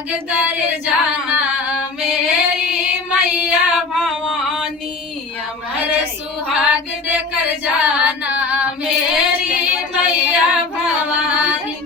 सुहाग दर जाना मेरी मैया भवानी, अमर सुहाग देकर जाना मेरी मैया भवानी।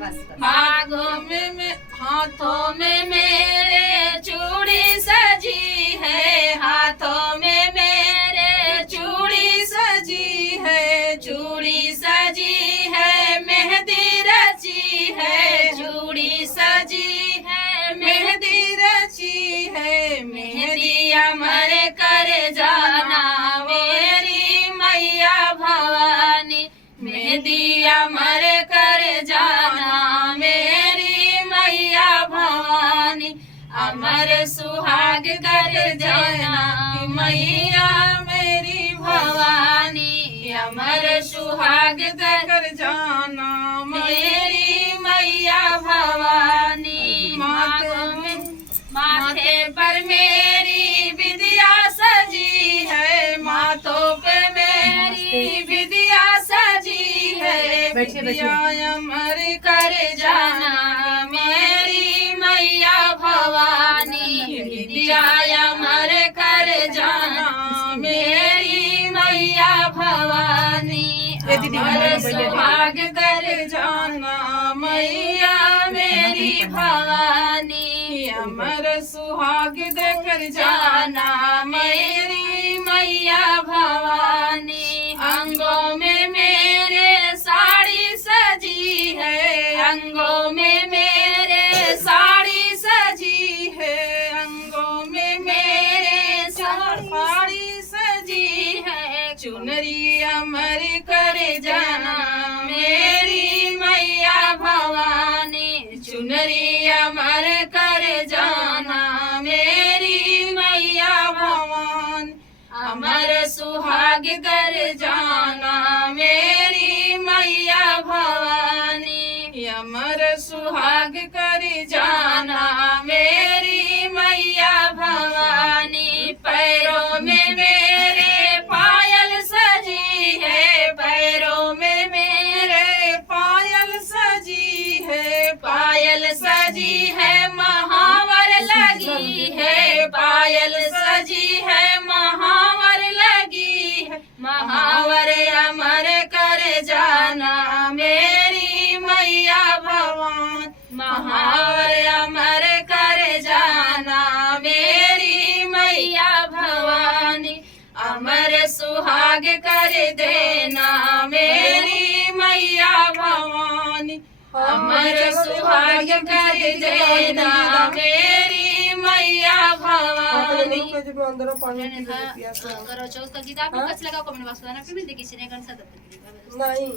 हाथों में मेरे चूड़ी सजी है, हाथों में मेरे चूड़ी सजी है, चूड़ी सजी है मेहंदी रची है, चूड़ी सजी है मेहंदी रची है। मेहंदी अमर कर जाना मेरी मैया भवानी, मेहंदी अमर कर जाना मेरी मैया भवानी। अमर सुहाग दर जाना मैया मेरी भवानी, अमर सुहाग दर जाना मेरी मैया भवानी। माथे पर मेरी विद्या सजी है, माथों पे मेरी विद्या सजी है, विद्या अमर कर जाना मेरी मैया भवानी, विद्या अमर कर जाना मेरी मैया भवानी। अमर सुहाग दर जाना मैया मेरी भवानी, अमर सुहाग देकर जाना मेरी मैया भवानी। अंगों में मेरे साड़ी सजी है, अंगों में मेरे साड़ी सजी है, अंगों में मेरे साड़ी सजी है। चुनरी अमर कर जाना मेरी मैया भवानी, चुनरी अमर कर जाना मेरी मैया भवानी। अमर सुहाग दर जाना मेरी मैया भवानी, अमर सुहाग कर जाना मेरी मैया भवानी। पैरों में मेरे पायल सजी है, पैरों में मेरे पायल सजी है, पायल सजी है महावर लगी है, पायल सजी है महावर लगी है। महावर अमर कर जाना मेरी मैया भवानी, महावर अमर कर जाना मेरी मैया भवानी। अमर सुहाग कर देना मेरी मैया भवानी, अमर सुहाग कर देना मेरी मैया भवानी। करो चौथ का गीत आप लोग अच्छा लगा कमेंट बॉक्स में बताना, फिर मिलते किसी ने कर सकते नहीं।